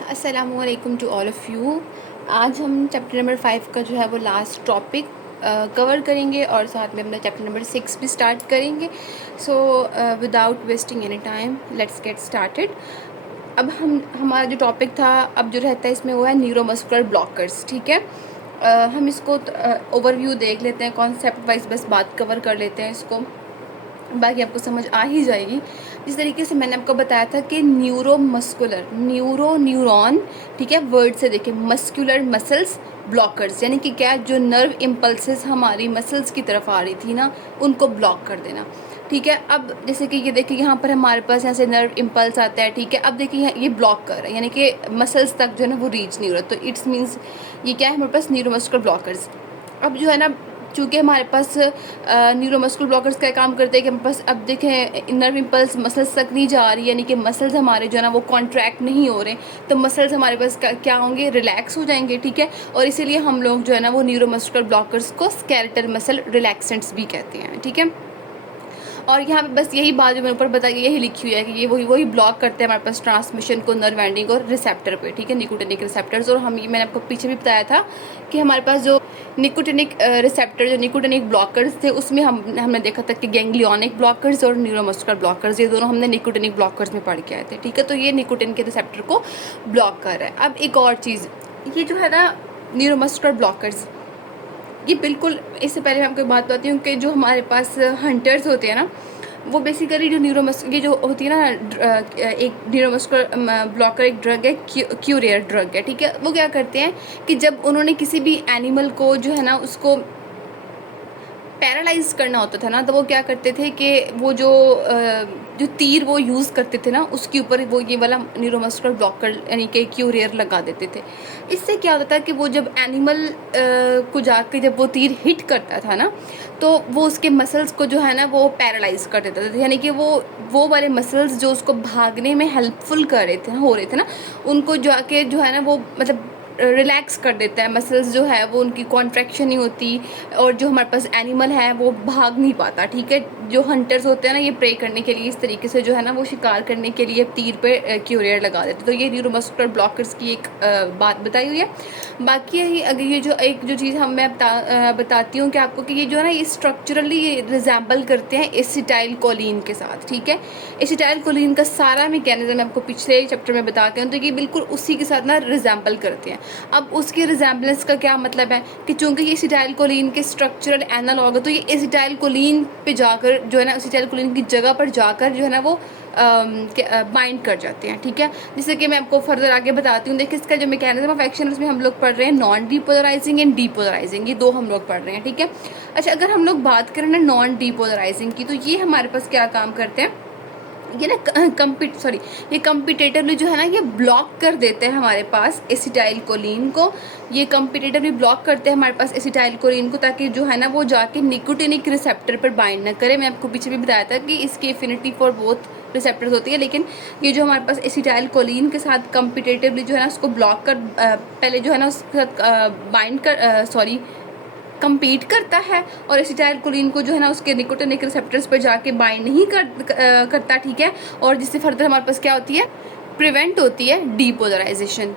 अस्सलामुअलैकुम to all of you. आज हम चैप्टर नंबर 5 का जो है वो लास्ट टॉपिक कवर करेंगे और साथ में अपना चैप्टर नंबर 6 भी स्टार्ट करेंगे। So without wasting any time let's get started. अब हमारा जो टॉपिक था अब जो रहता है इसमें वो है न्यूरोमस्कुलर ब्लॉकर्स। ठीक है, हम इसको ओवरव्यू देख लेते हैं, कॉन्सेप्ट वाइज बस बात कवर कर लेते हैं इसको, बाकी आपको समझ आ ही जाएगी। जिस तरीके से मैंने आपको बताया था कि न्यूरोमस्कुलर, न्यूरॉन, ठीक है, वर्ड से देखें, मस्कुलर मसल्स ब्लॉकर्स, यानी कि क्या, जो नर्व इम्पल्सेस हमारी मसल्स की तरफ आ रही थी ना, उनको ब्लॉक कर देना। ठीक है, अब जैसे कि ये देखिए यहाँ पर हमारे पास यहाँ से नर्व इम्पल्स आता है। ठीक है, अब देखिए ये ब्लॉक कर रहा है, यानी कि मसल्स तक जो है ना वो रीच नहीं हो रहा, तो इट्स मीन्स ये क्या है, हमारे पास न्यूरोमस्कुलर ब्लॉकर्स। अब जो है ना, चूँकि हमारे पास न्यूरोमस्कुलर ब्लॉकर्स क्या काम करते हैं कि हमारे पास, अब देखें, नर्व इम्पल्स मसल्स तक नहीं जा रही, यानी कि मसल्स हमारे जो है ना वो कॉन्ट्रैक्ट नहीं हो रहे, तो मसल्स हमारे पास क्या होंगे, रिलैक्स हो जाएंगे। ठीक है, और इसीलिए हम लोग जो है ना वो न्यूरोमस्कुलर ब्लॉकर्स को स्केलेटल मसल रिलैक्सेंट्स भी कहते हैं। ठीक है, और यहाँ पे बस यही बात जो मैंने ऊपर बताई, यही लिखी हुई है कि ये वही ब्लॉक करते हैं हमारे पास ट्रांसमिशन को नर्व एंडिंग और रिसेप्टर पे। ठीक है, निकोटिनिक रिसेप्टर्स। और हम, ये मैंने आपको पीछे भी बताया था कि हमारे पास जो निकोटिनिक रिसेप्टर, जो निकोटिनिक ब्लॉकर्स थे, उसमें हमने देखा था कि गैंग्लियोनिक ब्लॉकर्स और न्यूरोमस्कुलर ब्लॉकर्स, ये दोनों हमने निकोटिनिक ब्लॉकर्स में पढ़ के आए थे। ठीक है, तो ये निकोटिन के रिसेप्टर को ब्लॉक कर रहा है। अब एक और चीज़, ये जो है ना न्यूरोमस्कुलर ब्लॉकर्स, ये बिल्कुल, इससे पहले मैं आपको एक बात बताती हूँ कि जो हमारे पास हंटर्स होते हैं ना, वो बेसिकली जो ये जो होती है ना, एक न्यूरोमस्कुलर ब्लॉकर एक ड्रग है, क्यूरियर ड्रग है। ठीक है, वो क्या करते हैं कि जब उन्होंने किसी भी एनिमल को जो है ना उसको पैरालाइज करना होता था ना, तो वो क्या करते थे कि वो जो तीर वो यूज़ करते थे ना, उसके ऊपर वो ये वाला न्यूरोमस्कुलर ब्लॉकर यानी कि क्यूरियर लगा देते थे। इससे क्या होता था कि वो जब एनिमल को जाके जब वो तीर हिट करता था ना, तो वो उसके मसल्स को जो है ना वो पैरालाइज कर देता था, यानी कि वो वाले मसल्स जो उसको भागने में हेल्पफुल कर रहे थे, हो रहे थे ना, उनको जाके जो है ना वो मतलब रिलैक्स कर देता है। मसल्स जो है वो उनकी कॉन्ट्रैक्शन नहीं होती, और जो हमारे पास एनिमल है वो भाग नहीं पाता। ठीक है, जो हंटर्स होते हैं ना, ये प्रे करने के लिए इस तरीके से जो है ना वो शिकार करने के लिए तीर पे क्यूरियर लगा देते हैं। तो ये न्यूरोमस्कुलर ब्लॉकर्स की एक बात बताई हुई है। बाकी यही, अगर ये जो चीज़ मैं बताती हूँ कि आपको, कि ये जो है ना ये स्ट्रक्चरली रिजेंबल करते हैं एसिटाइल कोलिन के साथ। ठीक है, एसिटाइल कोलिन का सारा मैकेनिज्म आपको पिछले चैप्टर में बता के, तो ये बिल्कुल उसी के साथ ना रिजेंबल करते हैं। अब उसके रिजेंबलेंस का क्या मतलब है कि चूंकि ये एसिटाइल कोलिन के स्ट्रक्चरल एनालॉग है, तो ये एसिटाइल कोलिन पे जाकर जो है ना, एसिटाइल कोलिन की जगह पर जाकर जो है ना वो बाइंड कर जाते हैं। ठीक है, जैसे कि मैं आपको फर्दर आगे बताती हूँ। देखिए, इसका जो मैकेनिज्म ऑफ एक्शन उसमें हम लोग पढ़ रहे हैं नॉन डीपोलराइजिंग एंड डीपोलराइजिंग, ये दो हम लोग पढ़ रहे हैं। ठीक है, अच्छा, अगर हम लोग बात करें ना नॉन डीपोलराइजिंग की, तो ये हमारे पास क्या काम करते हैं, ये ना ये कम्पिटेटिवली जो है ना ये ब्लॉक कर देते हैं हमारे पास एसिटाइल कोलिन को। ये कम्पिटेटिवली ब्लॉक करते हैं हमारे पास एसिटाइल कोलिन को, ताकि जो है ना वो जाके निकोटिनिक रिसेप्टर पर बाइंड ना करे। मैं आपको पीछे भी बताया था कि इसकी एफिनिटी फॉर बोथ रिसेप्टर्स होती है, लेकिन ये जो हमारे पास एसिटाइल कोलिन के साथ कम्पिटेटिवली जो है ना उसको ब्लॉक कर पहले जो है ना उसके साथ बाइंड कर compete करता है, और एसिटाइल कोलिन को जो है ना उसके निकोटिनिक रिसेप्टर्स पर जाके बाइंड नहीं करता। ठीक है, और जिससे फर्दर हमारे पास क्या होती है, प्रिवेंट होती है डीपोलराइजेशन।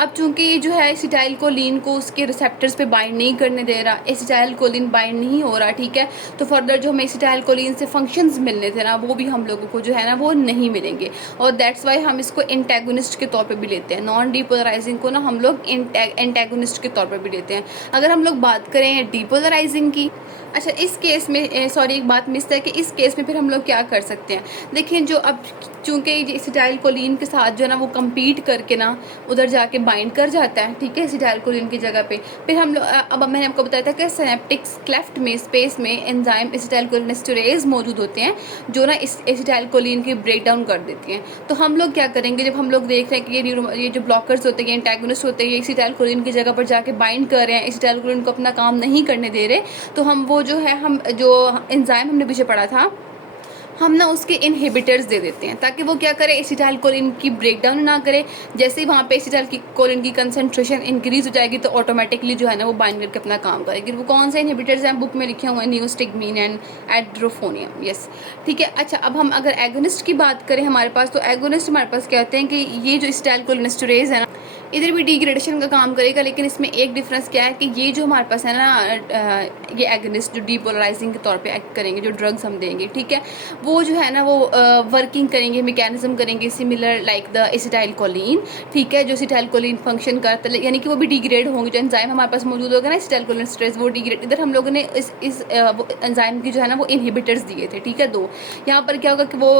अब चूंकि ये जो है एसिटाइल कोलिन को उसके रिसेप्टर्स पे बाइंड नहीं करने दे रहा, एसिटाइल कोलिन बाइंड नहीं हो रहा। ठीक है, तो फर्दर जो हमें एसिटाइल कोलिन से फंक्शंस मिलने थे ना, वो भी हम लोगों को जो है ना वो नहीं मिलेंगे, और दैट्स वाई हम इसको एंटेगोनिस्ट के तौर पे भी लेते हैं। नॉन डीपोलराइजिंग को ना हम लोग एंटेगोनिस्ट के तौर पर भी लेते हैं। अगर हम लोग बात करें डीपोलराइजिंग की, अच्छा, इस केस में एक बात मिस है कि इस केस में फिर हम लोग क्या कर सकते हैं। देखिए, जो अब चूँकि एसिटाइल कोलिन के साथ जो है ना वो कम्पीट करके ना उधर जाके बाइंड कर जाता है। ठीक है, एसिटाइल कोलिन की जगह पे फिर हम लोग, अब मैंने आपको बताया था कि सिनेप्टिक क्लेफ्ट में स्पेस में एंजाइम एसिटाइल कोलिनेस्टेरेज मौजूद होते हैं, जो ना इस एसिटाइल कोलिन की ब्रेक डाउन कर देती हैं। तो हम लोग क्या करेंगे, जब हम लोग देख रहे हैं कि ये जो ब्लॉकर्स होते हैं, एंटेगोनिस्ट होते हैं, ये एसिटाइल कोलिन की जगह पर जाके बाइंड कर रहे हैं, एसिटाइल कोलिन को अपना काम नहीं करने दे रहे, तो हम वो जो है, हम जो एंजाइम हमने पीछे पढ़ा था, हम ना उसके इनहिबिटर्स दे देते हैं ताकि वो क्या करे, एसिटाइलकोलिन की ब्रेकडाउन ना करे। जैसे ही वहाँ पे एसिटाइलकोलिन की कंसंट्रेशन इंक्रीज हो जाएगी तो ऑटोमेटिकली जो है ना वो बाइंड करके अपना काम करेगी। वो कौन से इनहिबिटर्स हैं, बुक में लिखे हुए हैं, नियोस्टिग्मीन एंड एड्रोफोनियम। यस, ठीक है। अच्छा, अब हम अगर एगोनिस्ट की बात करें हमारे पास, तो एगोनिस्ट हमारे पास क्या होते हैं कि ये जो एसिटाइलकोलिनेस्टरेज है ना, इधर भी डिग्रेडेशन का काम करेगा, लेकिन इसमें एक डिफरेंस क्या है कि ये जो हमारे पास है ना ये एगनिस्ट जो डीपोलराइजिंग के तौर पे एक्ट करेंगे, जो ड्रग्स हम देंगे, ठीक है, वो जो है ना वो वर्किंग करेंगे, मैकेनिज्म करेंगे सिमिलर लाइक द एसिटाइलकोलिन, ठीक है, जो एसिटाइलकोलिन फंक्शन करता है, यानी कि वो भी डिग्रेड होंगे। जो एंजाइम हमारे पास मौजूद होगा ना एसिटाइलकोलिनेस्टरेज, वो डिग्रेड, इधर हम लोगों ने इस एंजाइम की जो है ना वो इनहिबिटर्स दिए थे, ठीक है, दो। यहाँ पर क्या होगा कि वो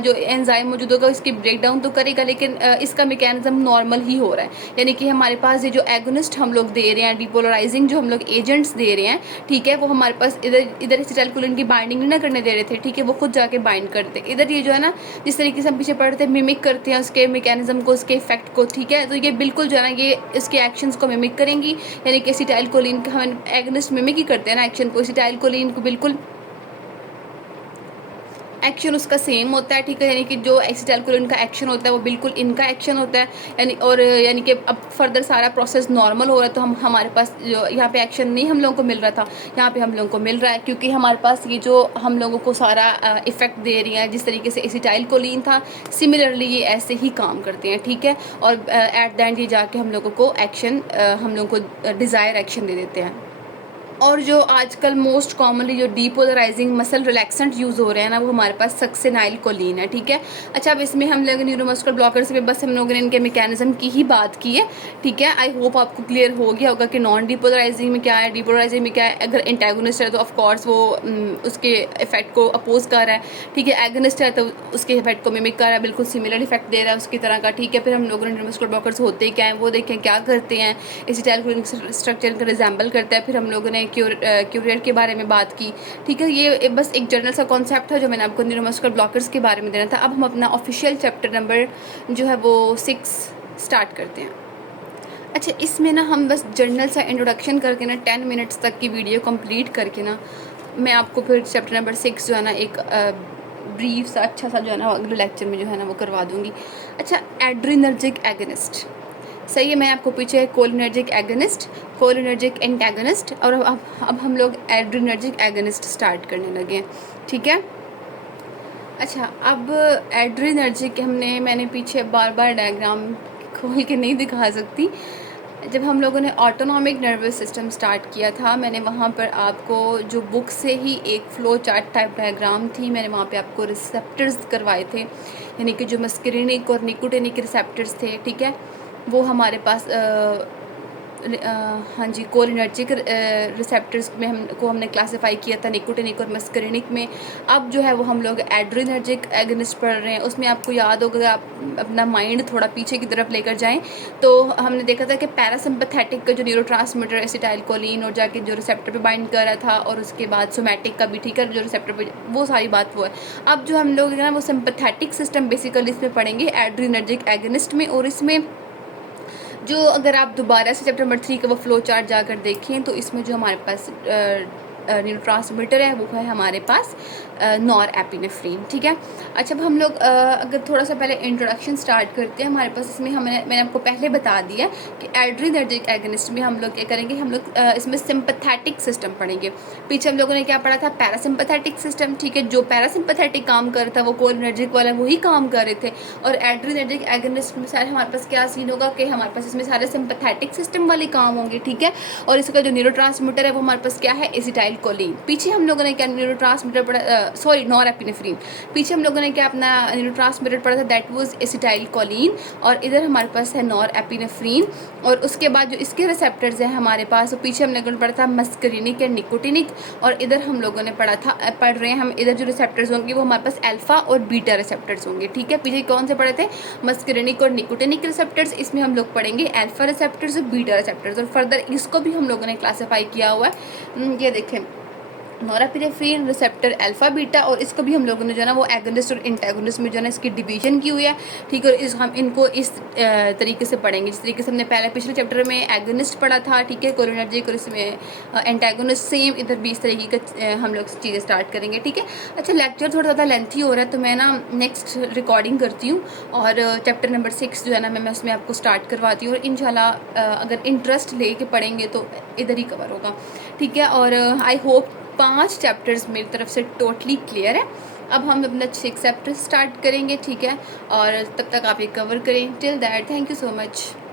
जो एंजाइम मौजूद होगा इसकी ब्रेकडाउन तो करेगा, लेकिन इसका मैकेनिज्म नॉर्मल ही हो रहा है। यानी कि हमारे पास ये जो एगोनिस्ट हम लोग दे रहे हैं, डिपोलराइजिंग जो हम लोग एजेंट्स दे रहे हैं, ठीक है, वो हमारे पास इधर एसिटाइलकोलिन की बाइंडिंग नहीं ना करने दे रहे थे, ठीक है, वो खुद जाके बाइंड करते। इधर ये जो है ना जिस तरीके से हम पीछे पढ़ते हैं, मिमिक करते हैं उसके मैकेनिज्म को, उसके इफेक्ट को, ठीक है, तो ये बिल्कुल जो है ना ये इसके एक्शंस को मिमिक करेंगी। यानी कि एसिटाइलकोलिन का हम एगोनिस्ट मिमिक ही करते हैं ना एक्शन को, एसिटाइलकोलिन को बिल्कुल एक्शन उसका सेम होता है, ठीक है, यानी कि जो एसिटाइलकोलिन का एक्शन होता है वो बिल्कुल इनका एक्शन होता है, यानी कि अब फर्दर सारा प्रोसेस नॉर्मल हो रहा है। तो हम हमारे पास जो यहाँ पे एक्शन नहीं हम लोगों को मिल रहा था, यहाँ पे हम लोगों को मिल रहा है, क्योंकि हमारे पास ये जो हम लोगों को सारा इफेक्ट दे रही है, जिस तरीके से एसिटाइलकोलिन था, सिमिलरली ये ऐसे ही काम करते हैं, ठीक है, और एट द एंड ये जाके हम लोगों को एक्शन, हम लोगों को डिज़ायर एक्शन दे देते हैं। और जो आजकल मोस्ट कॉमनली जो डीपोलराइजिंग मसल रिलैक्सेंट यूज़ हो रहे हैं ना, वो हमारे पास सक्सेनाइलकोलिन है, ठीक है। अच्छा, अब इसमें हम लोग न्यूरोमस्कुलर ब्लॉकर्स में बस हम लोगों ने इनके मैकेनिज्म की ही बात की है, ठीक है। आई होप आपको क्लियर हो गया होगा कि नॉन डीपोलराइजिंग में क्या है, डीपोलराइजिंग में क्या है। अगर एंटागोनिस्ट है तो ऑफकोर्स वो उसके इफेक्ट को अपोज कर रहा है, ठीक है। एगोनिस्ट है तो उसके इफेक्ट को मिमिक कर रहा है, बिल्कुल सिमिलर इफेक्ट दे रहा है उसकी तरह का, ठीक है। फिर हम लोगों ने न्यूरोमस्कुलर ब्लॉकर्स होते क्या हैं वो देखें, क्या करते हैं, एसिटाइलकोलिन स्ट्रक्चर का रिजेंबल करता है। फिर हम लोगों ने क्यूरियर के बारे में बात की, ठीक है। ये बस एक जनरल सा कॉन्सेप्ट था जो मैंने आपको न्यूरोमस्कुलर ब्लॉकर्स के बारे में देना था। अब हम अपना ऑफिशियल चैप्टर नंबर जो है वो 6 स्टार्ट करते हैं। अच्छा, इसमें ना हम बस जनरल सा इंट्रोडक्शन करके ना 10 मिनट्स तक की वीडियो कंप्लीट करके ना मैं आपको फिर चैप्टर नंबर 6 जो है ना एक ब्रीफ सा अच्छा सा जो है ना अगले लेक्चर में जो है ना वो करवा दूँगी। अच्छा, एड्रीनर्जिक एगनिस्ट, सही है। मैं आपको पीछे कोलिनर्जिक एगनिस्ट, कोलिनर्जिक एंटागनिस्ट, और अब हम लोग एड्रीनर्जिक एगनिस्ट स्टार्ट करने लगे हैं, ठीक है। अच्छा, अब एड्रीनर्जिक मैंने पीछे बार बार डायग्राम खोल के नहीं दिखा सकती। जब हम लोगों ने ऑटोनॉमिक नर्वस सिस्टम स्टार्ट किया था, मैंने वहाँ पर आपको जो बुक से ही एक फ्लो चार्ट टाइप डायग्राम थी, मैंने वहाँ पे आपको रिसेप्टर्स करवाए थे, यानी कि जो मस्करिनिक और निकोटिनिक रिसेप्टर्स थे, ठीक है, वो हमारे पास हाँ जी, कोलिनर्जिक रिसेप्टर्स में हमने क्लासिफाई किया था, निकोटिनिक और मस्करिनिक में। अब जो है वो हम लोग एड्रीनर्जिक एगनिस्ट पढ़ रहे हैं। उसमें आपको याद होगा, आप अपना माइंड थोड़ा पीछे की तरफ लेकर जाएं तो हमने देखा था कि पैरासिम्पैथेटिक का जो न्यूरोट्रांसमीटर एसिटाइलकोलिन और जाके जो रिसेप्टर पे बाइंड कर रहा था, और उसके बाद सोमैटिक का भी, ठीक है, जो रिसेप्टर पे, वो सारी बात वो है। अब जो हम लोग ना वो सिम्पैथेटिक सिस्टम बेसिकली इसमें पढ़ेंगे एड्रीनर्जिक एगनिस्ट में। और इसमें जो अगर आप दोबारा से चैप्टर नंबर 3 का वो फ्लो चार्ट जाकर देखें तो इसमें जो हमारे पास न्यूरोट्रांसमीटर है वो है हमारे पास नॉर एपिनेफ्रीन, ठीक है। अच्छा, अब हम लोग अगर थोड़ा सा पहले इंट्रोडक्शन स्टार्ट करते हैं। हमारे पास इसमें मैंने आपको पहले बता दिया कि एड्रीनर्जिक एगनिस्ट में हम लोग क्या करेंगे, हम लोग इसमें सिंपैथेटिक सिस्टम पढ़ेंगे। पीछे हम लोगों ने क्या पढ़ा था, पैरासिम्पैथेटिक सिस्टम, ठीक है। जो पैरासिम्पैथेटिक काम कर रहा था वो कोलिनर्जिक वाला वही काम कर रहे थे। और एड्रीनर्जिक एगनिस्ट में सारे हमारे पास क्या सीन होगा कि हमारे पास इसमें सारे सिंपैथेटिक सिस्टम वाले काम होंगे, ठीक है। और इसका जो न्यूरोट्रांसमीटर है वो हमारे पास क्या है, एसिटाइलकोलिन। पीछे हम लोगों ने क्या न्यूरोट्रांसमीटर पढ़ा, सॉरी, नॉरएपिनेफ्रीन। पीछे हम लोगों ने क्या अपना न्यूरोट्रांसमीटर पढ़ा था, दैट वाज एसिटाइलकोलिन, और इधर हमारे पास है नॉरएपिनेफ्रीन। और उसके बाद जो इसके रिसेप्टर्स हैं हमारे पास, तो पीछे हम लोगों ने पढ़ा था मस्करिनिक या निकोटिनिक, और इधर हम लोगों ने पढ़ रहे हैं हम इधर जो रिसेप्टर्स होंगे वो हमारे पास अल्फा और बीटा रिसेप्टर्स होंगे, ठीक है। पीछे कौन से पढ़े थे, मस्करिनिक और निकोटिनिक रिसेप्टर्स। इसमें हम लोग पढ़ेंगे अल्फा रिसेप्टर्स और बीटा रिसेप्टर्स, और फर्दर इसको भी हम लोगों ने क्लासीफाई किया हुआ है। ये देखें, नॉरएपिनेफ्रिन रिसेप्टर अल्फा बीटा, और इसको भी हम लोगों ने जो है ना वो एगोनिस्ट और एंटागोनिस्ट में जो है ना इसकी डिवीजन की हुई है, ठीक है। और हम इनको इस तरीके से पढ़ेंगे जिस तरीके से हमने पहले पिछले चैप्टर में एगोनिस्ट पढ़ा था, ठीक है, कोलिनर्जिक, और इसमें एंटागोनिस्ट, सेम इधर भी इस तरीके का हम लोग चीज़ें स्टार्ट करेंगे, ठीक है। अच्छा, लेक्चर थोड़ा ज़्यादा लेंथी हो रहा है तो मैं ना नेक्स्ट रिकॉर्डिंग करती हूँ और चैप्टर नंबर 6 जो है ना मैं उसमें आपको स्टार्ट करवाती हूँ, और इंशाल्लाह अगर इंटरेस्ट ले के पढ़ेंगे तो इधर ही कवर होगा, ठीक है। और आई होप 5 चैप्टर्स मेरी तरफ से टोटली क्लियर है। अब हम अपना 6 चैप्टर स्टार्ट करेंगे, ठीक है, और तब तक आप ये कवर करें। Till that, thank you so much.